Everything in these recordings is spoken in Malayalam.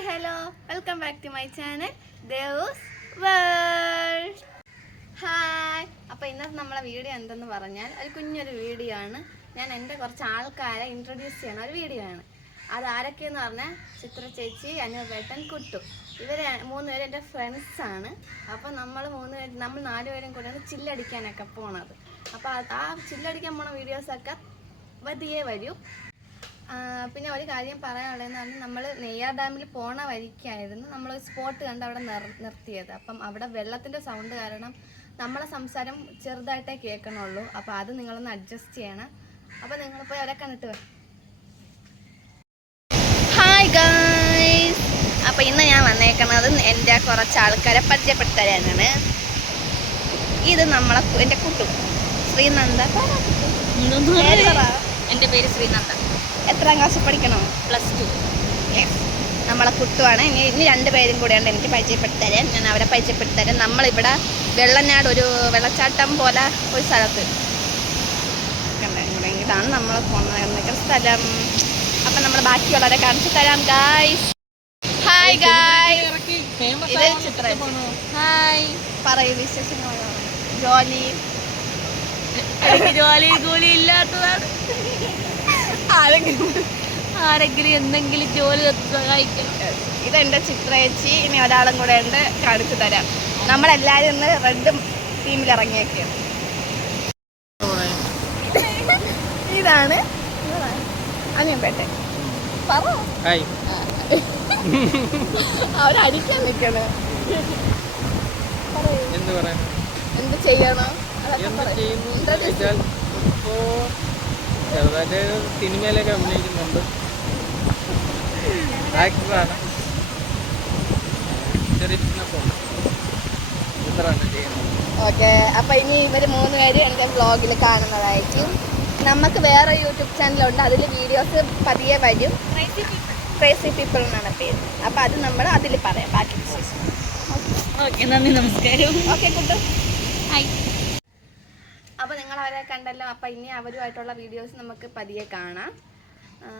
Hi hello welcome back to my channel Devu's world. Hi. അപ്പോൾ ഇന്നത്തെ നമ്മളെ വീഡിയോ എന്തെന്ന് പറഞ്ഞാൽ ഒരു കുഞ്ഞൊരു വീഡിയോ ആണ്. ഞാൻ എൻ്റെ കുറച്ച് ആൾക്കാരെ ഇൻട്രൊഡ്യൂസ് ചെയ്യുന്ന ഒരു വീഡിയോ ആണ്. അത് ആരൊക്കെയെന്ന് പറഞ്ഞാൽ ചിത്ര ചേച്ചി, അനുപേട്ടൻ, കുട്ടു. ഇവർ മൂന്നുപേരും എൻ്റെ ഫ്രണ്ട്സാണ്. അപ്പോൾ നമ്മൾ നാലുപേരും കൂടെയാണ് ചില്ലടിക്കാനൊക്കെ പോണത്. അപ്പോൾ ആ ചില്ലടിക്കാൻ പോണ വീഡിയോസൊക്കെ പതിയെ വരും. പിന്നെ ഒരു കാര്യം പറയാനുള്ളതെന്ന് പറഞ്ഞാൽ നമ്മൾ നെയ്യാർ ഡാമിൽ പോണ വഴിക്കായിരുന്നു നമ്മൾ സ്പോട്ട് കണ്ട് അവിടെ നിർത്തിയത്. അപ്പം അവിടെ വെള്ളത്തിൻ്റെ സൗണ്ട് കാരണം നമ്മളെ സംസാരം ചെറുതായിട്ടേ കേൾക്കണുള്ളൂ. അപ്പോൾ അത് നിങ്ങളൊന്ന് അഡ്ജസ്റ്റ് ചെയ്യണം. അപ്പോൾ നിങ്ങളിപ്പോൾ അവരെ കണ്ടിട്ട് ഹായ് ഗായ്സ്. അപ്പോൾ ഇന്ന് ഞാൻ വന്നേക്കുന്നത് എൻ്റെ കുറച്ച് ആൾക്കാരെ പരിചയപ്പെടുത്തരാനാണ്. ഇത് എൻ്റെ കുട്ടു ശ്രീനന്ദ. എൻ്റെ പേര് ശ്രീനന്ദ. എത്രാം ക്ലാസ്സിൽ പഠിക്കണോ? +2. നമ്മളെ കുട്ടുവാണ്. ഇനി രണ്ടുപേരും കൂടെയുണ്ട് എനിക്ക് പരിചയപ്പെടുത്തരാൻ. ഞാൻ അവരെ പരിചയപ്പെടുത്തരാൻ. നമ്മളിവിടെ വെള്ളനാട് ഒരു വെള്ളച്ചാട്ടം പോലെ ഒരു സ്ഥലത്ത് ഇതാണ് നമ്മൾ പോകുന്ന സ്ഥലം. അപ്പം നമ്മൾ ബാക്കിയുള്ളവരെ കാണിച്ചു തരാം ഗായ്സ്. Hi guys. ഇത് ചിത്ര. ഹായ്. പറയൂ വിശേഷങ്ങൾ. ജോലി കൂലി ഇല്ലാത്തതാണ്. ആരെങ്കിലും എന്തെങ്കിലും ജോലി സഹായിക്കണം. ഇതെന്റെ ചിത്രേച്ചി. ഇനി ഒരാളും കൂടെ ഉണ്ട്, കാണിച്ചു തരാം. നമ്മളെല്ലാരും ഇന്ന് റെഡ് ടീമിൽ ഇറങ്ങിയൊക്കെയാണ്. ഇതാണ് അനിയൻപേട്ടെ. അവരടിക്കാൻ നിൽക്കണേ. എന്ത് ചെയ്യണം? ചെറുതായിട്ട് സിനിമയിലൊക്കെ അഭിനയിക്കുന്നുണ്ട്. ആക്ടറാണ്. ഓക്കെ. അപ്പൊ ഇനി ഇവര് മൂന്നുപേര് എൻ്റെ വ്ളോഗിൽ കാണുന്നതായിരിക്കും. നമുക്ക് വേറെ യൂട്യൂബ് ചാനലുണ്ട്, അതിൽ വീഡിയോസ് പതിയെ വരും. ക്രേസി പീപ്പിൾ എന്നാണ് പേര്. അപ്പൊ അത് നമ്മൾ അതിൽ പറയാം ബാക്കി വിശേഷം. ഓക്കെ, നന്ദി, നമസ്കാരം. ഓക്കെ കുട്ടു. ഹായ്. അപ്പോൾ നിങ്ങൾ അവരെ കണ്ടല്ലോ. അപ്പോൾ ഇനി അവരുമായിട്ടുള്ള വീഡിയോസ് നമുക്ക് പതിയെ കാണാം.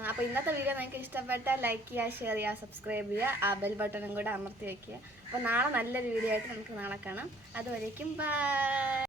അപ്പോൾ ഇന്നത്തെ വീഡിയോ നിങ്ങൾക്ക് ഇഷ്ടപ്പെട്ടാൽ ലൈക്ക് ചെയ്യുക, ഷെയർ ചെയ്യുക, സബ്സ്ക്രൈബ് ചെയ്യുക, ആ ബെൽ ബട്ടണും കൂടെ അമർത്തി വയ്ക്കുക. അപ്പോൾ നാളെ നല്ലൊരു വീഡിയോ ആയിട്ട് നമുക്ക് നാളെ കാണാം. അതുവരേക്കും ബൈ.